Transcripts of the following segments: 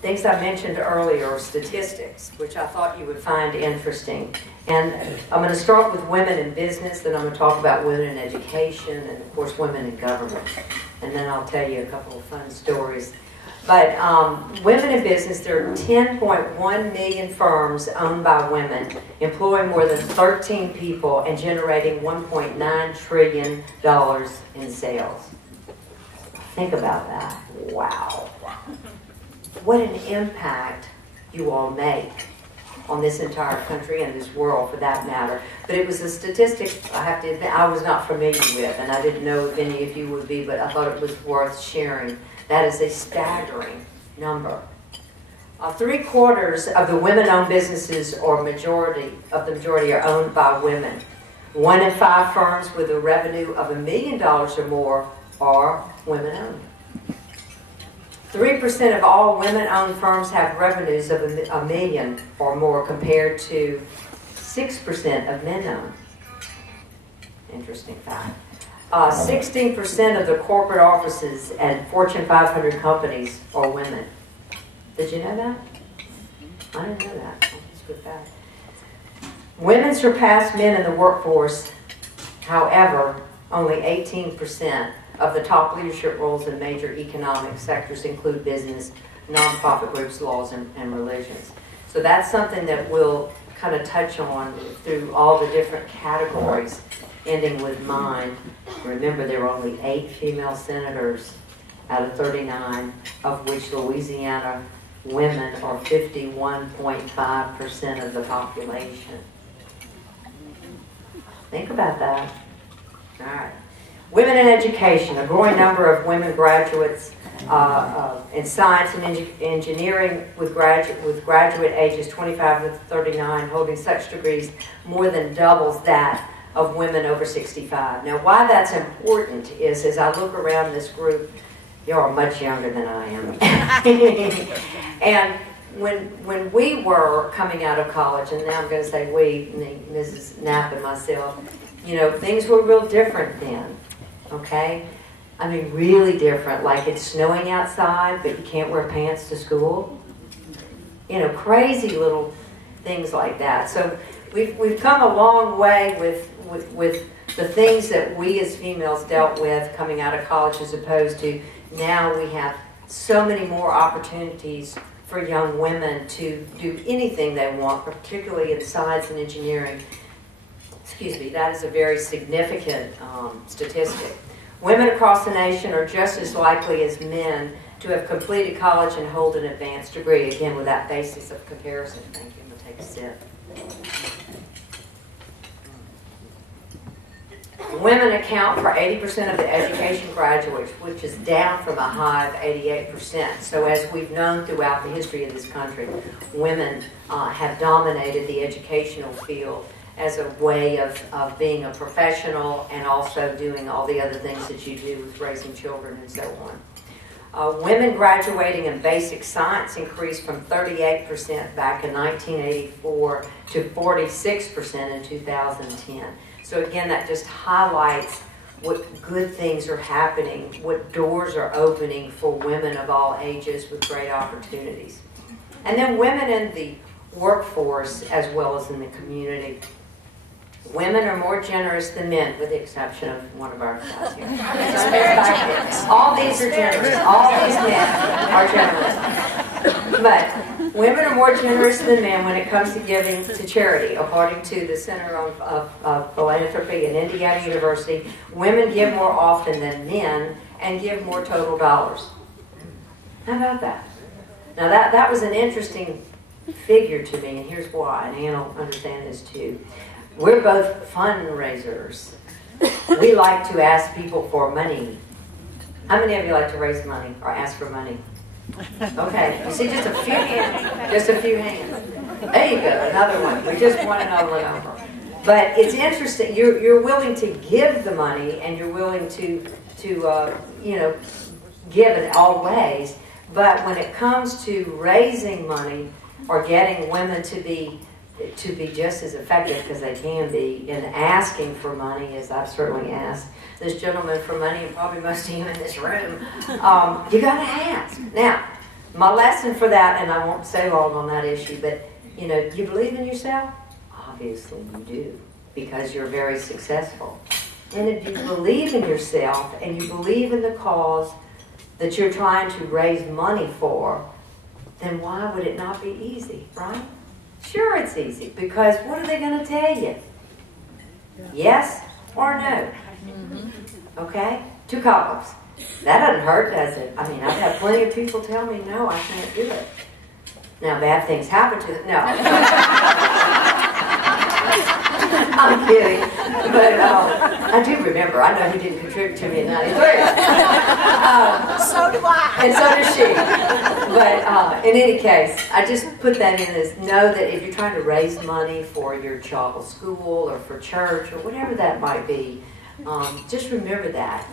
things I mentioned earlier are statistics, which I thought you would find interesting. And I'm going to start with women in business, then I'm going to talk about women in education, and of course women in government. And then I'll tell you a couple of fun stories. But women in business, there are 10.1 million firms owned by women, employing more than 13 people and generating $1.9 trillion in sales. Think about that. Wow. What an impact you all make on this entire country and this world, for that matter. But it was a statistic I have to admit I was not familiar with, and I didn't know if any of you would be, but I thought it was worth sharing. That is a staggering number. 3/4 of the women-owned businesses, or majority are owned by women. 1 in 5 firms with a revenue of $1 million or more are women-owned. 3% of all women-owned firms have revenues of $1 million or more, compared to 6% of men-owned. Interesting fact. 16% of the corporate offices and Fortune 500 companies are women. Did you know that? I didn't know that. That's a good fact. Women surpass men in the workforce. However, only 18% of the top leadership roles in major economic sectors include business, nonprofit groups, laws, and religions. So that's something that we'll kind of touch on through all the different categories, ending with mine. Remember, there were only 8 female senators out of 39, of which Louisiana women are 51.5% of the population. Think about that. All right. Women in education. A growing number of women graduates in science and engineering with graduate ages 25 to 39 holding such degrees more than doubles that of women over 65. Now, why that's important is, as I look around this group, you are much younger than I am. And when we were coming out of college, and now I'm going to say we, Mrs. Knapp and myself, you know, things were real different then, okay? I mean, really different. Like, it's snowing outside, but you can't wear pants to school. You know, crazy little things like that. So we've come a long way with the things that we as females dealt with coming out of college, as opposed to now we have so many more opportunities for young women to do anything they want, particularly in science and engineering. Excuse me, that is a very significant statistic. Women across the nation are just as likely as men to have completed college and hold an advanced degree, again with that basis of comparison. Thank you. I'm going to take a sip. Women account for 80% of the education graduates, which is down from a high of 88%. So as we've known throughout the history of this country, women have dominated the educational field as a way of being a professional and also doing all the other things that you do with raising children and so on. Women graduating in basic science increased from 38% back in 1984 to 46% in 2010. So again, that just highlights what good things are happening, what doors are opening for women of all ages with great opportunities. And then women in the workforce as well as in the community. Women are more generous than men, with the exception of one of our guys here. All these are generous. All these men are generous. But women are more generous than men when it comes to giving to charity. According to the Center of Philanthropy at Indiana University, women give more often than men and give more total dollars. How about that? Now that was an interesting figure to me, and here's why, and Ann will understand this too. We're both fundraisers. We like to ask people for money. How many of you like to raise money or ask for money? Okay, you see just a few hands. Just a few hands. There you go, another one. We just want another one over. But it's interesting. You're willing to give the money, and you're willing to you know, give in all ways. But when it comes to raising money or getting women to be just as effective, because they can be, in asking for money, as I've certainly asked this gentleman for money, and probably most of you in this room, you got to ask. Now, my lesson for that, and I won't say long on that issue, but you know, you believe in yourself? Obviously you do, because you're very successful. And if you believe in yourself and you believe in the cause that you're trying to raise money for, then why would it not be easy, right? Sure it's easy, because what are they going to tell you? Yes or no? Okay? 2 columns. That doesn't hurt, does it? I mean, I've had plenty of people tell me, no, I can't do it. Now, bad things happen to them. No. I'm kidding. But I do remember. I know he didn't contribute to me in '93. So do I. And so does she. But in any case, I just put that in as, know that if you're trying to raise money for your child's school or for church or whatever that might be, just remember that.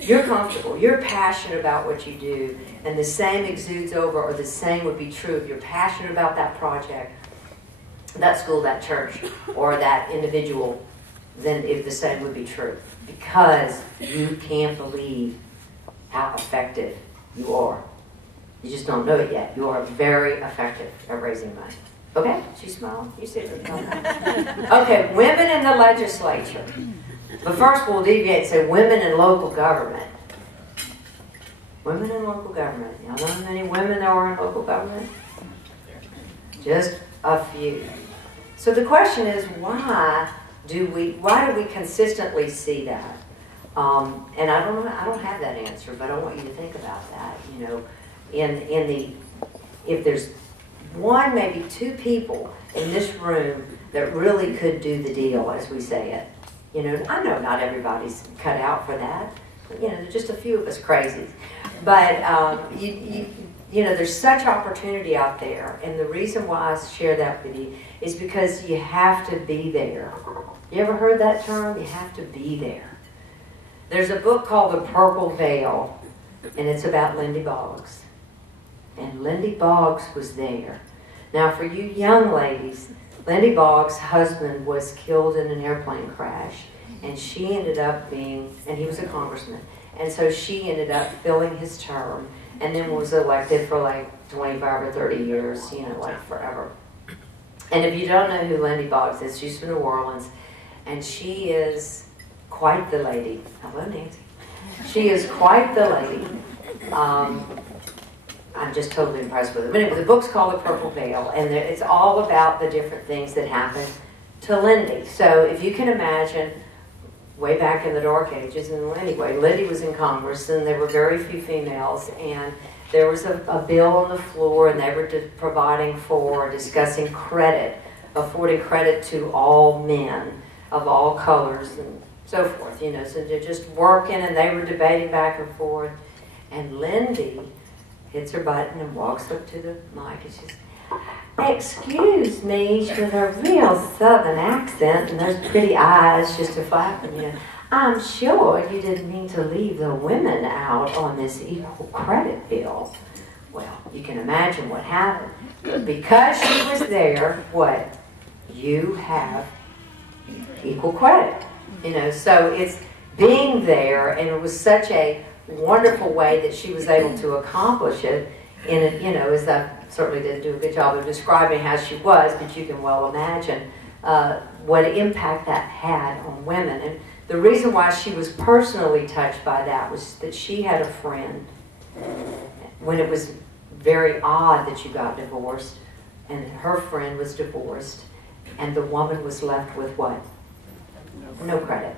You're comfortable, you're passionate about what you do, and the same exudes over, or the same would be true if you're passionate about that project, that school, that church, or that individual, then if the same would be true. Because you can't believe how effective you are. You just don't know it yet. You are very effective at raising money. Okay? She's smiling. You see it. Okay, women in the legislature. But first we'll deviate and say women in local government. Women in local government. Y'all know how many women there are in local government? Just a few. So the question is, why do we consistently see that? And I don't have that answer, but I want you to think about that. You know, if there's one, maybe 2 people in this room that really could do the deal, as we say it. You know, I know not everybody's cut out for that. You know, there's just a few of us crazies. But, you know, there's such opportunity out there. And the reason why I share that with you is because you have to be there. You ever heard that term? You have to be there. There's a book called The Purple Veil, and it's about Lindy Boggs. And Lindy Boggs was there. Now, for you young ladies, Lindy Boggs' husband was killed in an airplane crash, and she ended up being, and he was a congressman, and so she ended up filling his term, and then was elected for like 25 or 30 years, you know, like forever. And if you don't know who Lindy Boggs is, she's from New Orleans, and she is quite the lady. Hello, Nancy. She is quite the lady. I'm just totally impressed with it. But anyway, the book's called The Purple Veil, and it's all about the different things that happened to Lindy. So if you can imagine, way back in the dark ages, and anyway, Lindy was in Congress, and there were very few females, and there was a bill on the floor, and they were providing for discussing credit, affording credit to all men of all colors and so forth, you know. So they're just working, and they were debating back and forth, and Lindy hits her button and walks up to the mic and she says, "Excuse me," with her real southern accent and those pretty eyes just a flapping, you know, "I'm sure you didn't mean to leave the women out on this equal credit bill." Well, you can imagine what happened. But because she was there, what? You have equal credit. You know, so it's being there, and it was such a wonderful way that she was able to accomplish it. In it, you know, as I certainly didn't do a good job of describing how she was, but you can well imagine what impact that had on women. And the reason why she was personally touched by that was that she had a friend when it was very odd that you got divorced, and her friend was divorced, and the woman was left with what? No credit.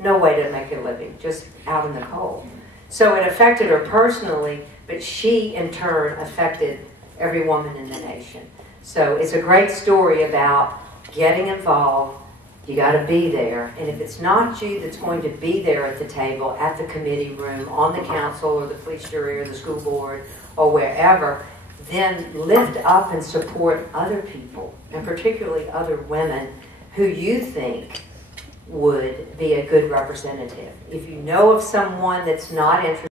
No way to make a living, just out in the cold. So it affected her personally, but she in turn affected every woman in the nation. So it's a great story about getting involved. You got to be there. And if it's not you that's going to be there at the table, at the committee room, on the council or the police jury or the school board or wherever, then lift up and support other people, and particularly other women who you think would be a good representative. If you know of someone that's not interested